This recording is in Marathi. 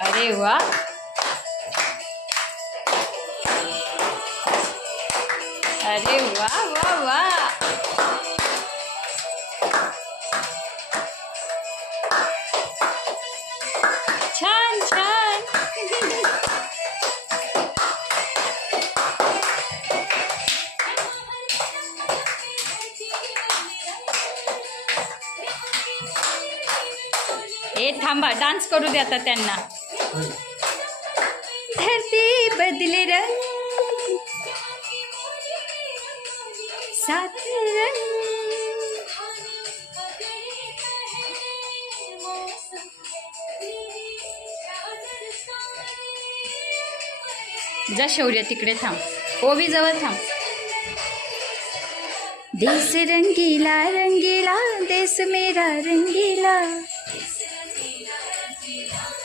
अरे वा, अरे वा वा वा, छान छान. ए थांबा, डान्स करू दे आता त्यांना. धरती बदले रंग, सात रंग. जा शौर्य तिकडे थांब, ओवी जवळ थांब. देश रंगीला रंगीला, देश मेरा रंगीला.